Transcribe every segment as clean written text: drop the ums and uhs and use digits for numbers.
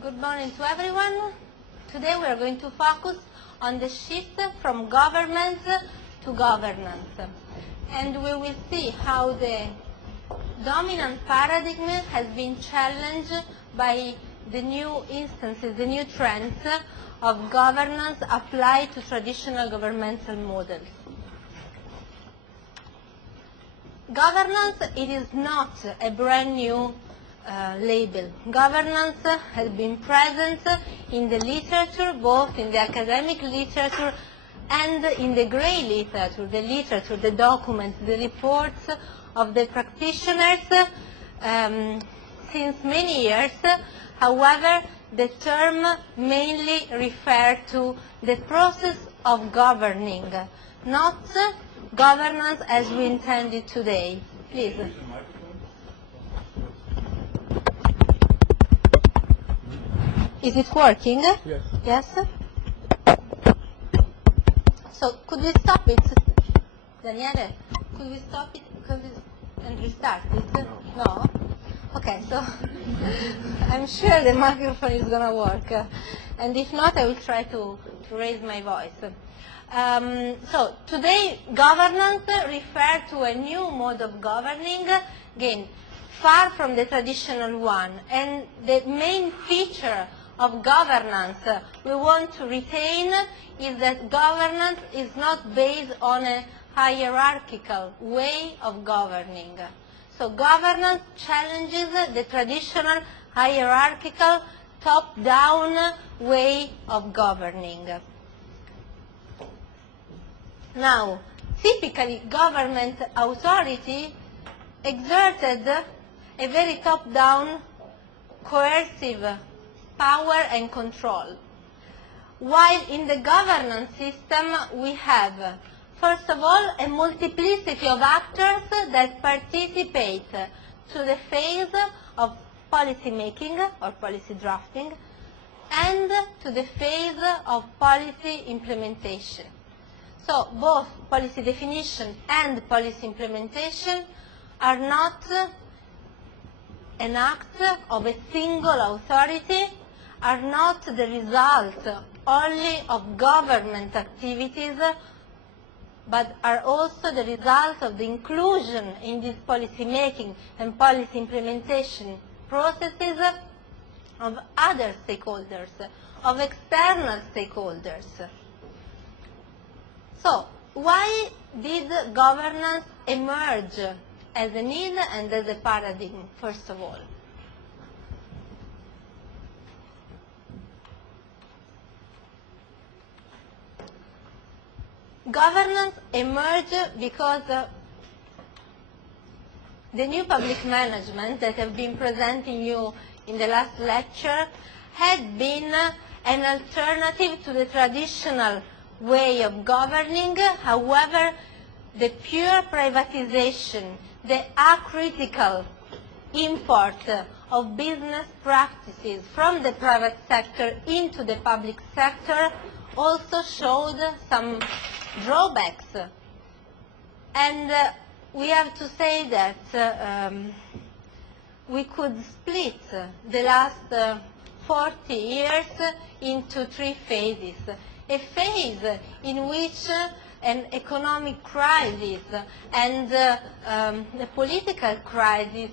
Good morning to everyone. Today we are going to focus on the shift from government to governance. And we will see how the dominant paradigm has been challenged by the new instances, the new trends of governance applied to traditional governmental models. Governance, it is not a brand new label. Governance has been present in the literature, both in the academic literature and in the grey literature, the documents, the reports of the practitioners since many years. However, the term mainly refers to the process of governing, not governance as we intend it today. Please. Is it working? Yes. Yes? So could we stop it? Daniele, could we stop it and restart it? No? Okay, so I'm sure the microphone is going to work. And if not, I will try to raise my voice. So today, governance refers to a new mode of governing, again, far from the traditional one. And the main feature of governance we want to retain is that governance is not based on a hierarchical way of governing. So governance challenges the traditional hierarchical top-down way of governing. Now, typically government authority exerted a very top-down coercive power and control. While in the governance system we have, first of all, a multiplicity of actors that participate to the phase of policy making or policy drafting and to the phase of policy implementation. So both policy definition and policy implementation are not an act of a single authority, are not the result only of government activities, but are also the result of the inclusion in this policy making and policy implementation processes of other stakeholders, of external stakeholders. So, why did governance emerge as a need and as a paradigm, first of all? Governance emerged because the new public management that I've been presenting you in the last lecture had been an alternative to the traditional way of governing. However, the pure privatization, the acritical import of business practices from the private sector into the public sector also showed some drawbacks. And we have to say that we could split the last 40 years into three phases. A phase in which an economic crisis and a political crisis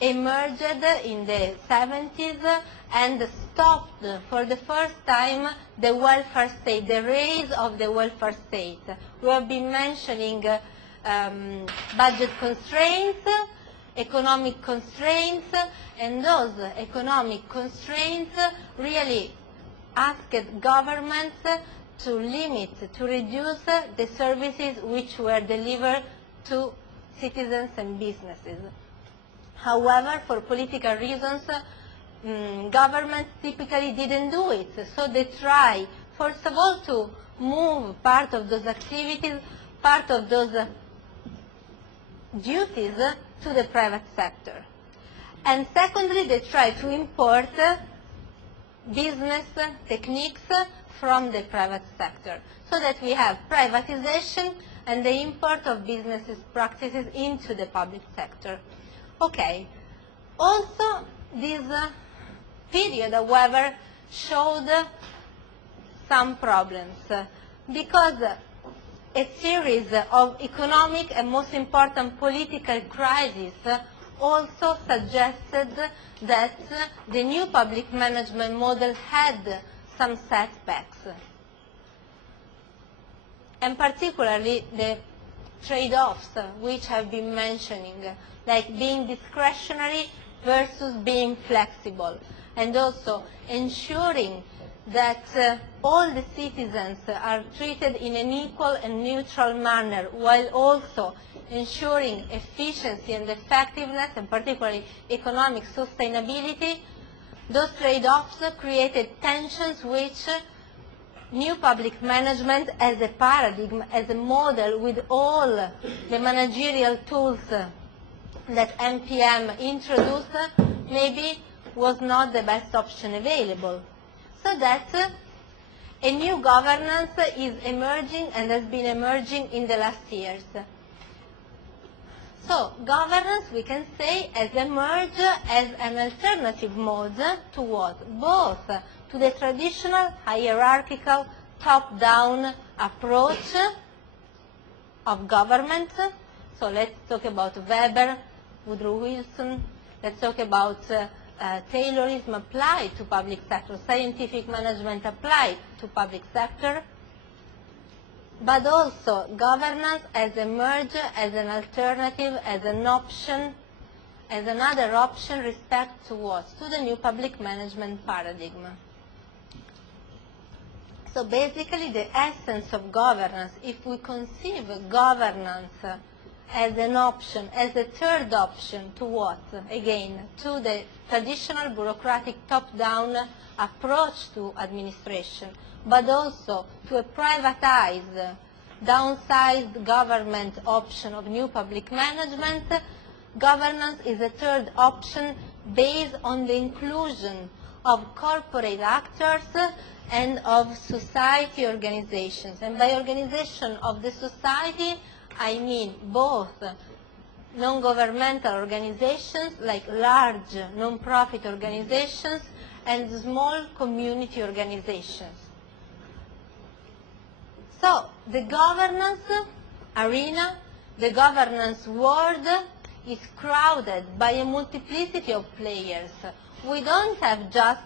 emerged in the 70s and stopped for the first time the welfare state, the rise of the welfare state. We have been mentioning budget constraints, economic constraints, and those economic constraints really asked governments to limit, to reduce the services which were delivered to citizens and businesses. However, for political reasons, governments typically didn't do it. So they try, first of all, to move part of those activities, part of those duties to the private sector. And secondly, they try to import business techniques from the private sector, so that we have privatization and the import of business practices into the public sector. Okay. Also, this period, however, showed some problems because a series of economic and, most important, political crises also suggested that the new public management model had some setbacks, and particularly the trade-offs which I've been mentioning, like being discretionary versus being flexible, and also ensuring that all the citizens are treated in an equal and neutral manner, while also ensuring efficiency and effectiveness, and particularly economic sustainability. Those trade-offs created tensions which new public management as a paradigm, as a model with all the managerial tools that NPM introduced, maybe was not the best option available. So that a new governance is emerging and has been emerging in the last years. So governance, we can say, has emerged as an alternative mode to what? Both to the traditional hierarchical top-down approach of government. So let's talk about Weber, Woodrow Wilson. Let's talk about Taylorism applied to public sector, scientific management applied to public sector. But also governance has emerged as an alternative, as an option, as another option respect to what? To the new public management paradigm. So basically the essence of governance, if we conceive governance as an option, as a third option to what? Again, to the traditional bureaucratic top-down approach to administration, but also to a privatized, downsized government option of new public management, governance is a third option based on the inclusion of corporate actors and of society organizations. And by organization of the society, I mean both non-governmental organizations like large non-profit organizations and small community organizations. So the governance arena, the governance world is crowded by a multiplicity of players. We don't have just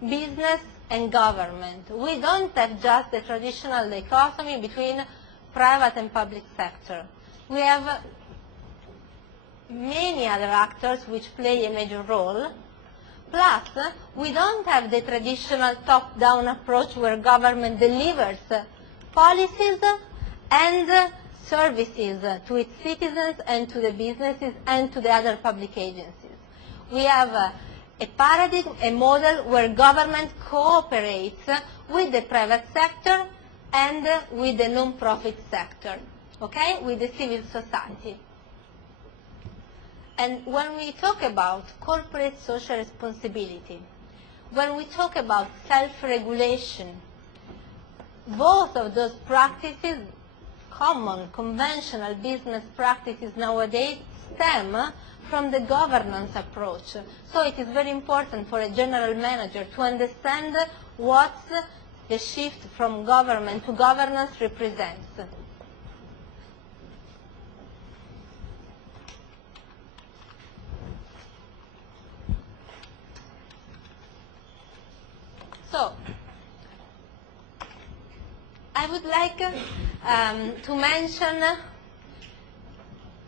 business and government. We don't have just the traditional dichotomy between private and public sector. We have many other actors which play a major role. Plus, we don't have the traditional top-down approach where government delivers policies and services to its citizens and to the businesses and to the other public agencies. We have a paradigm, a model where government cooperates with the private sector and with the non-profit sector, okay, with the civil society. And when we talk about corporate social responsibility, when we talk about self-regulation, both of those practices, common, conventional business practices nowadays, stem from the governance approach. So it is very important for a general manager to understand what the shift from government to governance represents. So, I would like to mention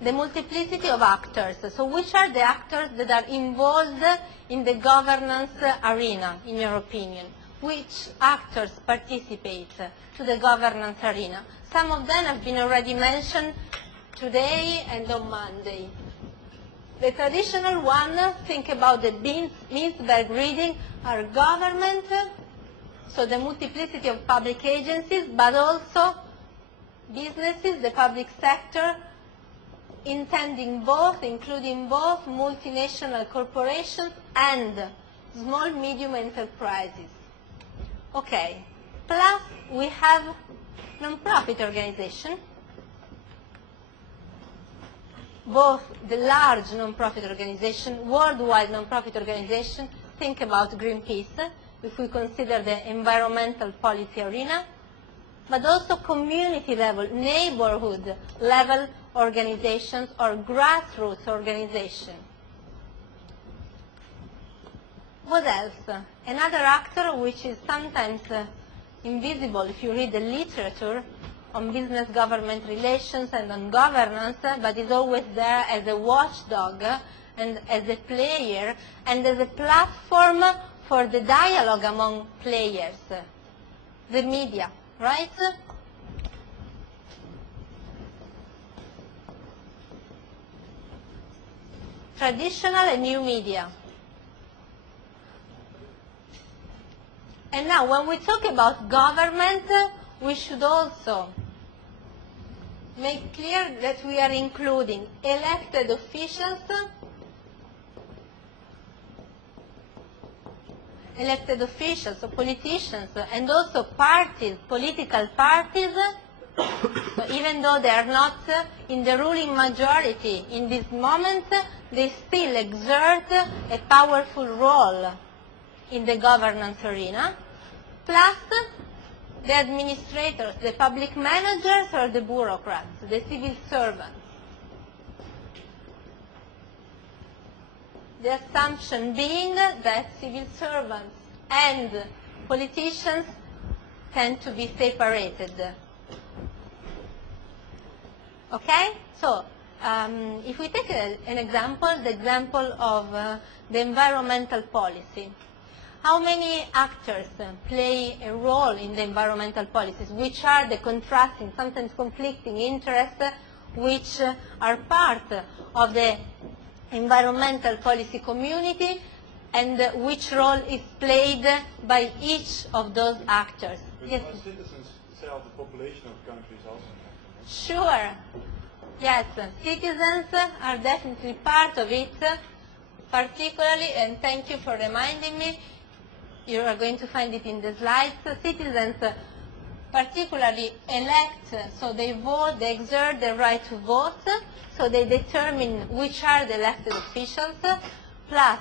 the multiplicity of actors. So which are the actors that are involved in the governance arena, in your opinion? Which actors participate to the governance arena? Some of them have been already mentioned today and on Monday. The traditional one, think about the Mintzberg reading, are government, so the multiplicity of public agencies, but also businesses, the public sector, intending both, including both multinational corporations and small, medium enterprises. Okay, plus we have non-profit organizations, both the large non-profit organization, worldwide non-profit organization, think about Greenpeace, if we consider the environmental policy arena, but also community level, neighborhood level organizations or grassroots organizations. What else? Another actor which is sometimes invisible if you read the literature on business-government relations and on governance, but is always there as a watchdog and as a player and as a platform for the dialogue among players, the media, right? Traditional and new media. And now, when we talk about government, we should also make clear that we are including elected officials, so politicians, and also parties, political parties, so even though they are not in the ruling majority in this moment, they still exert a powerful role in the governance arena, plus the administrators, the public managers or the bureaucrats, the civil servants. The assumption being that civil servants and politicians tend to be separated. Okay? So, if we take an example, the example of the environmental policy. How many actors play a role in the environmental policies? Which are the contrasting, sometimes conflicting interests which are part of the environmental policy community, and which role is played by each of those actors? But yes. Citizens tell the population of countries also. Sure. Yes, citizens are definitely part of it, particularly, and thank you for reminding me, you are going to find it in the slides, citizens particularly elect, so they vote, they exert the right to vote, so they determine which are the elected officials, plus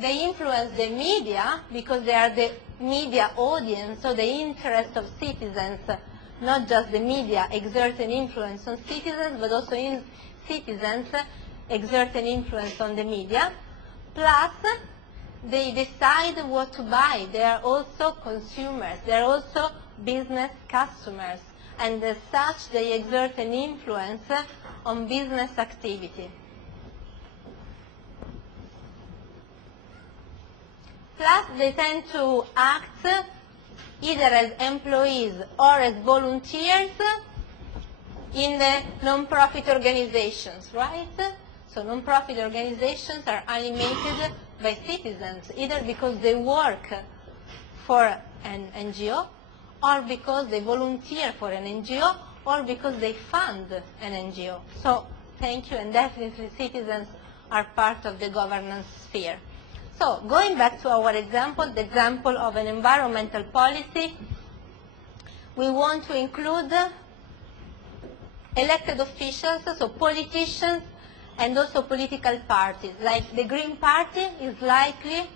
they influence the media because they are the media audience, so the interest of citizens, not just the media, exert an influence on citizens, but also citizens exert an influence on the media, plus they decide what to buy. They are also consumers. They are also business customers. And as such, they exert an influence on business activity. Plus, they tend to act either as employees or as volunteers in the non-profit organizations, right? So non-profit organizations are animated by citizens, either because they work for an NGO, or because they volunteer for an NGO, or because they fund an NGO. So thank you, and definitely citizens are part of the governance sphere. So going back to our example, the example of an environmental policy, we want to include elected officials, so politicians, and also political parties. Like the Green Party is likely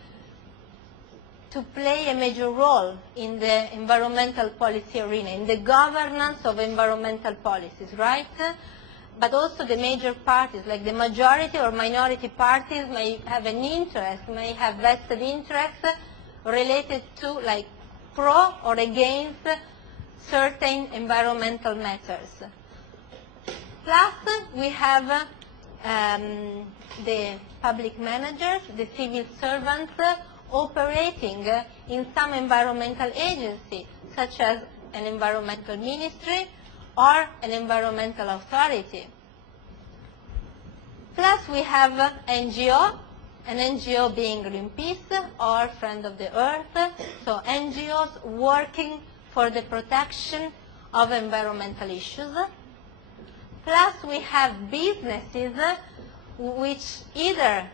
to play a major role in the environmental policy arena, in the governance of environmental policies, right? But also the major parties, like the majority or minority parties, may have an interest, may have vested interests related to, like, pro or against certain environmental matters. Plus, we have the public managers, the civil servants operating in some environmental agency, such as an environmental ministry or an environmental authority. Plus we have NGO, an NGO being Greenpeace or Friend of the Earth, so NGOs working for the protection of environmental issues. Plus we have businesses which either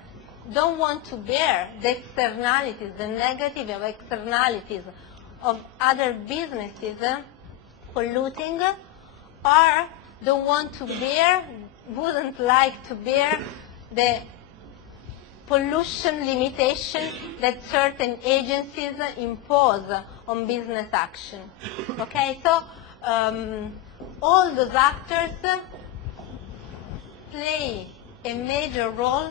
don't want to bear the externalities, the negative externalities of other businesses polluting, or don't want to bear, wouldn't like to bear the pollution limitation that certain agencies impose on business action. Okay, so all those actors play a major role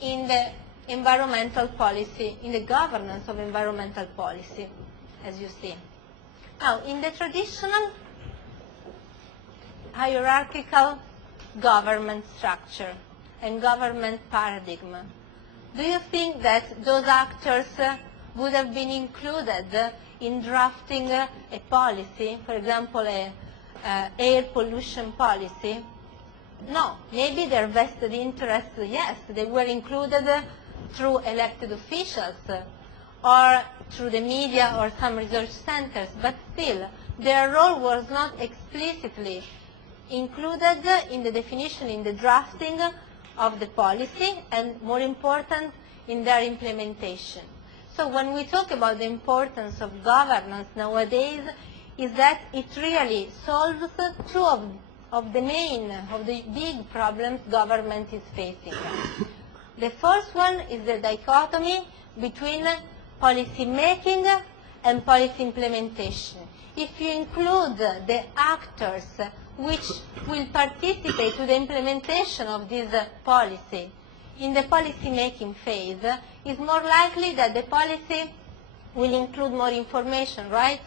in the environmental policy, in the governance of environmental policy, as you see. Now, in the traditional hierarchical government structure and government paradigm, do you think that those actors would have been included in drafting a policy, for example, air pollution policy? No, maybe their vested interests, yes, they were included through elected officials or through the media or some research centers, but still, their role was not explicitly included in the definition, in the drafting of the policy, and more important, in their implementation. So when we talk about the importance of governance nowadays, is that it really solves two of the big problems government is facing. The first one is the dichotomy between policy making and policy implementation. If you include the actors which will participate to the implementation of this policy in the policy making phase, it's more likely that the policy will include more information, right?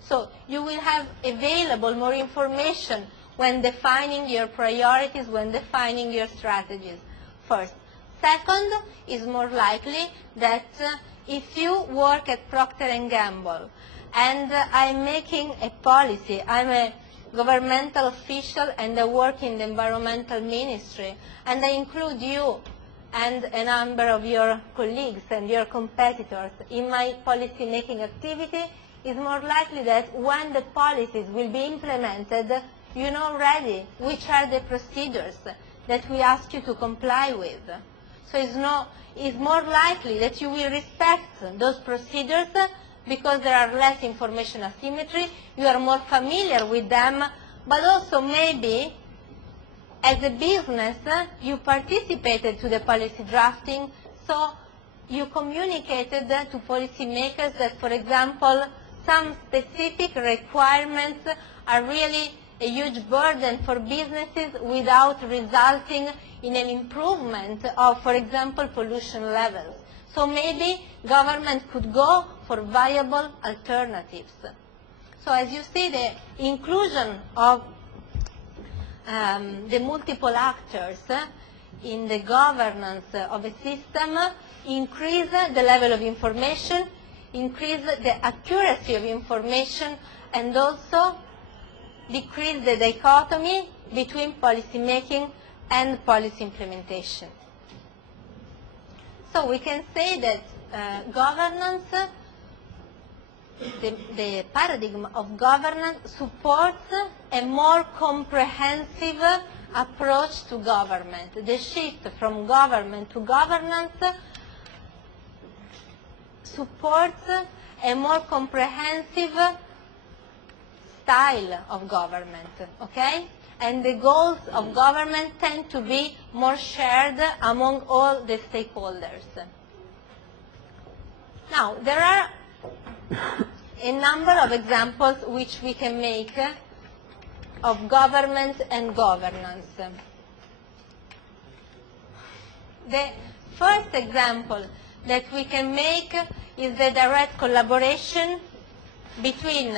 So you will have available more information when defining your priorities, when defining your strategies, first. Second, is more likely that if you work at Procter & Gamble and I'm making a policy, I'm a governmental official and I work in the environmental ministry, and I include you and a number of your colleagues and your competitors in my policy making activity, it's more likely that when the policies will be implemented, you know already which are the procedures that we ask you to comply with. So it's more likely that you will respect those procedures because there are less information asymmetry, you are more familiar with them, but also maybe as a business you participated to the policy drafting, so you communicated to policymakers that, for example, some specific requirements are really a huge burden for businesses without resulting in an improvement of, for example, pollution levels. So maybe government could go for viable alternatives. So as you see, the inclusion of the multiple actors in the governance of a system increase the level of information, increase the accuracy of information, and also decrease the dichotomy between policy making and policy implementation. So we can say that governance, the paradigm of governance supports a more comprehensive approach to government. The shift from government to governance supports a more comprehensive style of government, okay? And the goals of government tend to be more shared among all the stakeholders. Now, there are a number of examples which we can make of government and governance. The first example that we can make is the direct collaboration between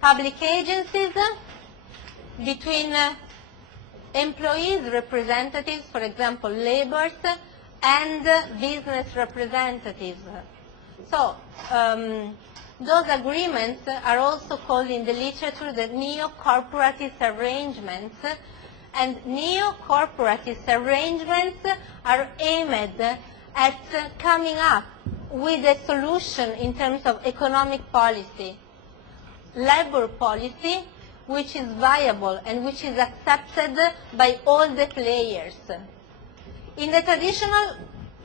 public agencies, between employees, representatives, for example, laborers, and business representatives. So those agreements are also called in the literature the neo-corporatist arrangements, and neo-corporatist arrangements are aimed at coming up with a solution in terms of economic policy, labor policy, which is viable and which is accepted by all the players. In the traditional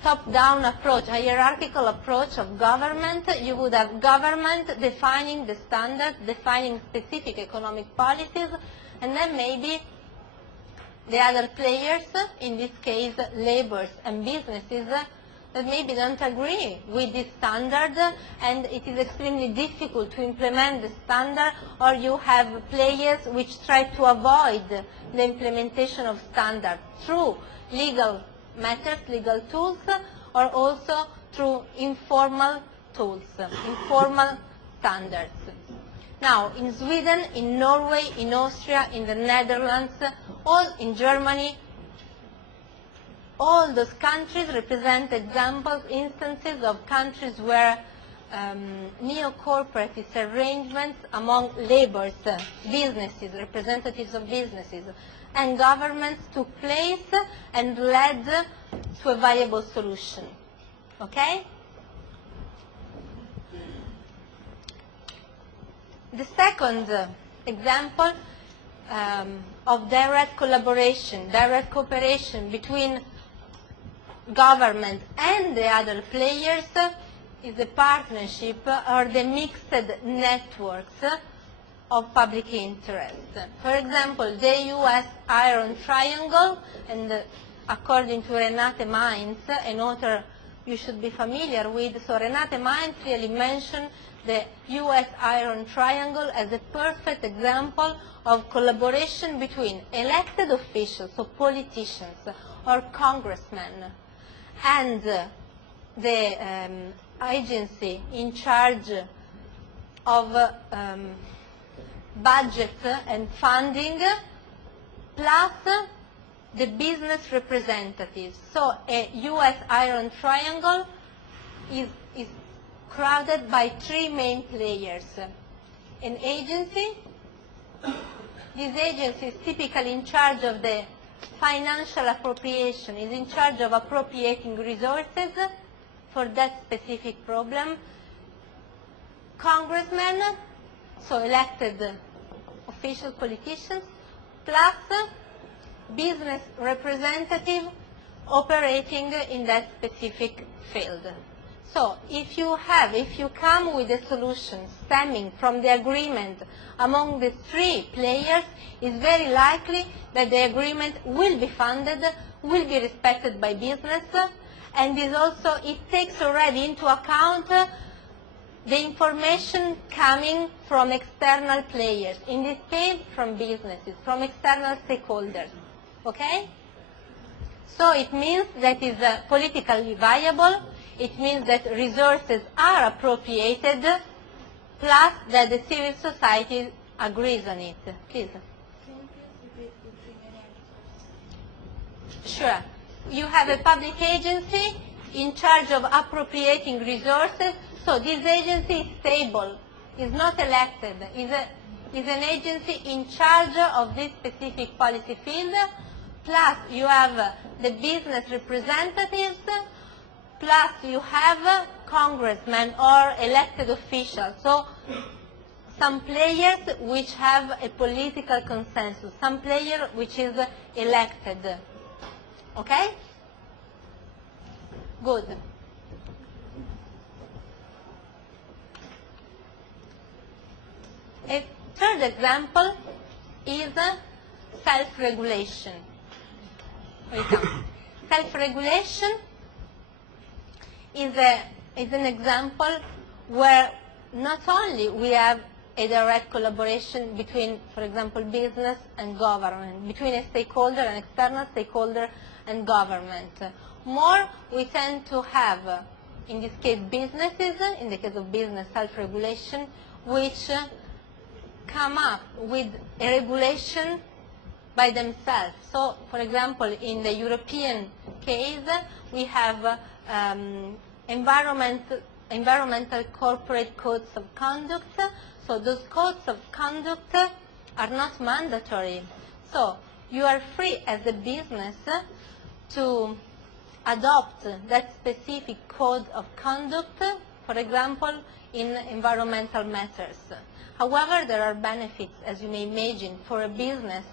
top-down approach, hierarchical approach of government, you would have government defining the standards, defining specific economic policies, and then maybe the other players, in this case laborers and businesses, that maybe don't agree with this standard, and it is extremely difficult to implement the standard, or you have players which try to avoid the implementation of standards through legal methods, legal tools, or also through informal tools, informal standards. Now, in Sweden, in Norway, in Austria, in the Netherlands, in Germany, all those countries represent examples, instances of countries where neo-corporatist arrangements among laborers, businesses, representatives of businesses, and governments took place and led to a viable solution. Okay? The second example of direct collaboration, direct cooperation between government and the other players is the partnership or the mixed networks of public interest. For example, the US Iron Triangle, and according to Renate Mainz, an author you should be familiar with, so Renate Mainz really mentioned the US Iron Triangle as a perfect example of collaboration between elected officials, so politicians or congressmen, and the agency in charge of budget and funding, plus the business representatives. So a US Iron Triangle is crowded by three main players. An agency. This agency is typically in charge of the financial appropriation, is in charge of appropriating resources for that specific problem. Congressmen, so elected officials, politicians, plus business representative operating in that specific field. So if you come with a solution stemming from the agreement among the three players, it's very likely that the agreement will be funded, will be respected by business, and it takes already into account the information coming from external players, in this case from businesses, from external stakeholders. Okay? So it means that it's politically viable. It means that resources are appropriated, plus that the civil society agrees on it. Please. Can you please repeat between and? Sure. You have a public agency in charge of appropriating resources. So this agency is stable, is not elected, is an agency in charge of this specific policy field. Plus you have the business representatives, plus you have congressmen or elected officials. So some players which have a political consensus, some player which is elected. Okay? Good. A third example is self-regulation. Self-regulation is an example where not only we have a direct collaboration between, for example, business and government, between a stakeholder, an external stakeholder and government. More, we tend to have, in this case, businesses, in the case of business self-regulation, which come up with a regulation by themselves. So, for example, in the European case, we have environmental corporate codes of conduct. So those codes of conduct are not mandatory. So you are free as a business to adopt that specific code of conduct, for example, in environmental matters. However, there are benefits, as you may imagine, for a business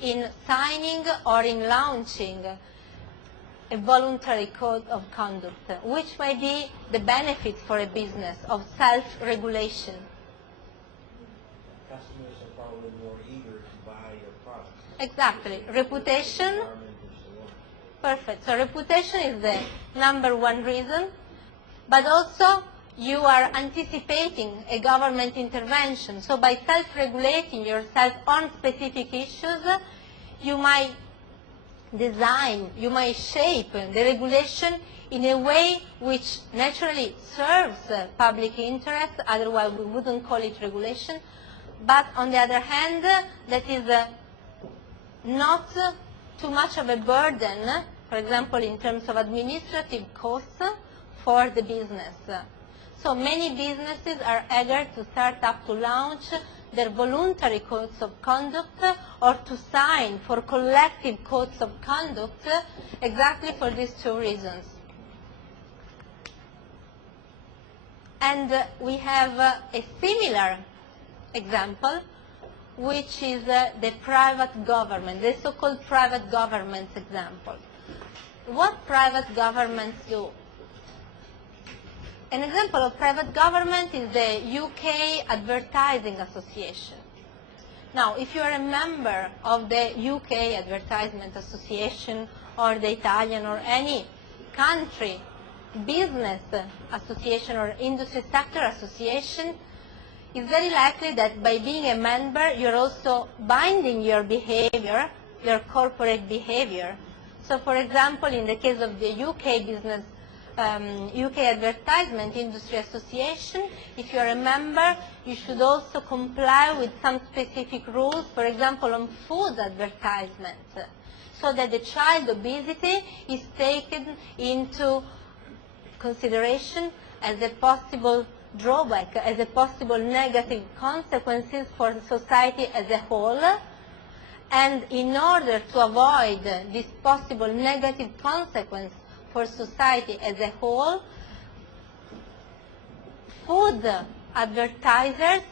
in signing or in launching a voluntary code of conduct, which may be the benefits for a business of self-regulation. Customers are probably more eager to buy your products. Exactly. Reputation. Perfect. So reputation is the number one reason, but also you are anticipating a government intervention. So by self-regulating yourself on specific issues, you might design, you might shape the regulation in a way which naturally serves public interest, otherwise we wouldn't call it regulation. But on the other hand, that is not too much of a burden, for example, in terms of administrative costs for the business. So many businesses are eager to start up to launch their voluntary codes of conduct or to sign for collective codes of conduct exactly for these two reasons. And we have a similar example, which is the private government, the so-called private governments example. What private governments do? An example of private government is the UK Advertising Association. Now, if you are a member of the UK Advertisement Association or the Italian or any country business association or industry sector association, it's very likely that by being a member, you're also binding your behavior, your corporate behavior. So, for example, in the case of the UK Advertisement Industry Association, if you're a member, you should also comply with some specific rules, for example, on food advertisement, so that the child obesity is taken into consideration as a possible drawback, as a possible negative consequences for society as a whole. And in order to avoid this possible negative consequence for society as a whole, food advertisers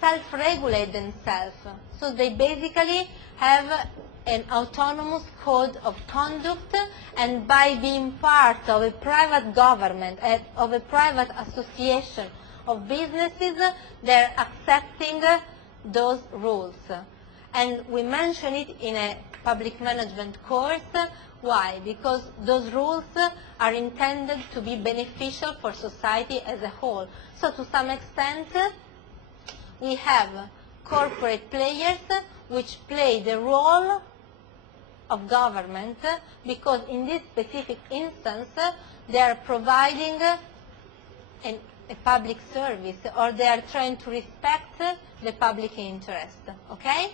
self-regulate themselves. So they basically have an autonomous code of conduct, and by being part of a private government, of a private association of businesses, they're accepting those rules. And we mention it in a public management course. Why? Because those rules are intended to be beneficial for society as a whole. So to some extent, we have corporate players which play the role of government, because in this specific instance they are providing a public service, or they are trying to respect the public interest. Okay?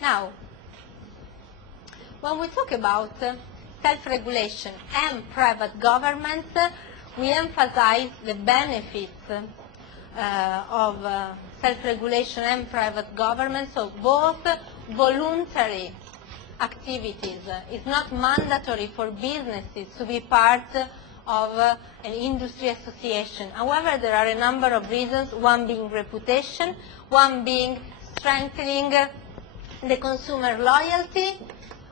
Now, when we talk about self-regulation and private governments, we emphasize the benefits of self-regulation and private government. So both voluntary activities. It's not mandatory for businesses to be part of an industry association. However, there are a number of reasons, one being reputation, one being strengthening the consumer loyalty,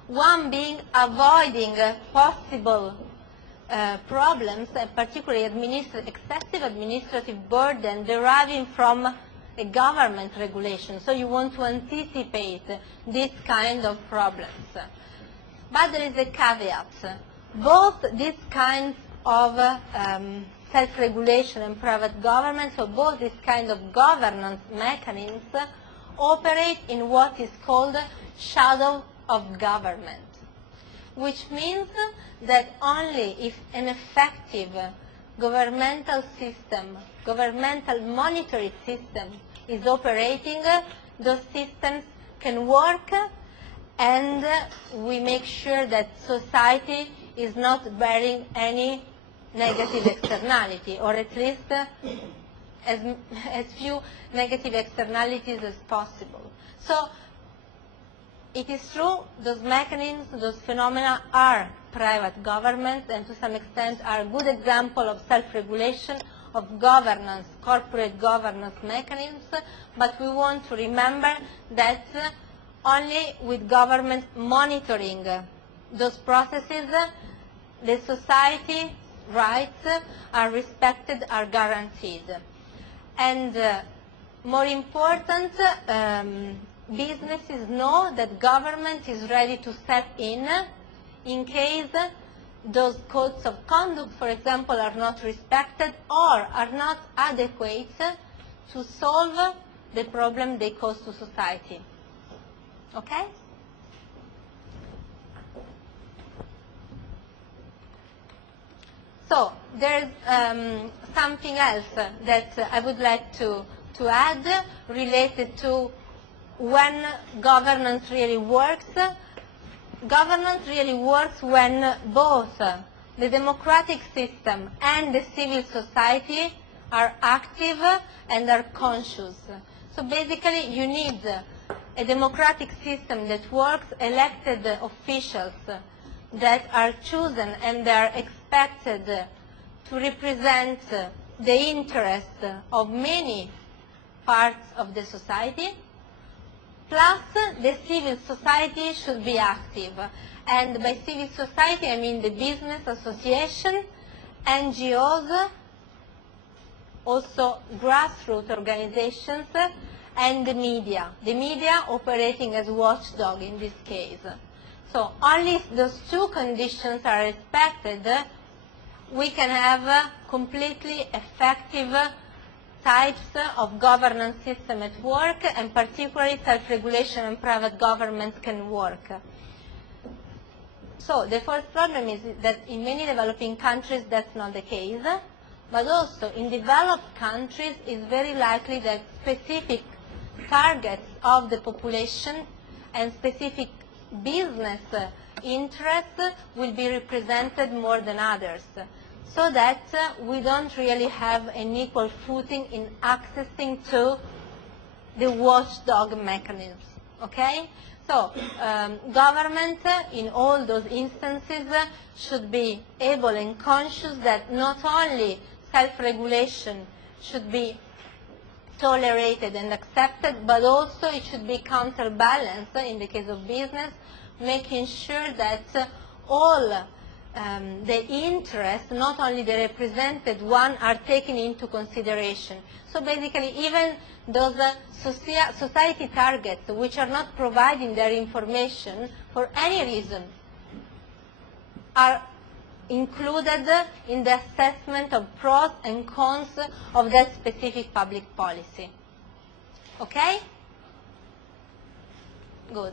one being avoiding possible problems, particularly excessive administrative burden deriving from a government regulation. So you want to anticipate these kind of problems. But there is a caveat. Both these kinds of self-regulation and private government, so both these kind of governance mechanisms operate in what is called shadow of government, which means that only if an effective governmental system, governmental monetary system is operating, those systems can work, and we make sure that society is not bearing any negative externality, or at least as few negative externalities as possible. So it is true, those mechanisms, those phenomena are private governments, and to some extent are a good example of self-regulation, of governance, corporate governance mechanisms, but we want to remember that only with government monitoring those processes the society rights are respected, are guaranteed. And more important, businesses know that government is ready to step in case those codes of conduct, for example, are not respected or are not adequate to solve the problem they cause to society. Okay? So there's something else that I would like to add related to when governance really works. Governance really works when both the democratic system and the civil society are active and are conscious. So basically you need a democratic system that works, elected officials that are chosen and are expected to represent the interests of many parts of the society. Plus, the civil society should be active. And by civil society, I mean the business association, NGOs, also grassroots organizations, and the media. The media operating as watchdog in this case. So only if those two conditions are respected, we can have completely effective types of governance system at work, and particularly self-regulation and private government can work. So the first problem is that in many developing countries that's not the case, but also in developed countries it's very likely that specific targets of the population and specific business interests will be represented more than others, so that we don't really have an equal footing in accessing to the watchdog mechanisms, okay? So government in all those instances should be able and conscious that not only self-regulation should be tolerated and accepted, but also it should be counterbalanced in the case of business, making sure that all the interests, not only the represented one, are taken into consideration. So basically, even those society targets which are not providing their information for any reason are included in the assessment of pros and cons of that specific public policy. Okay? Good.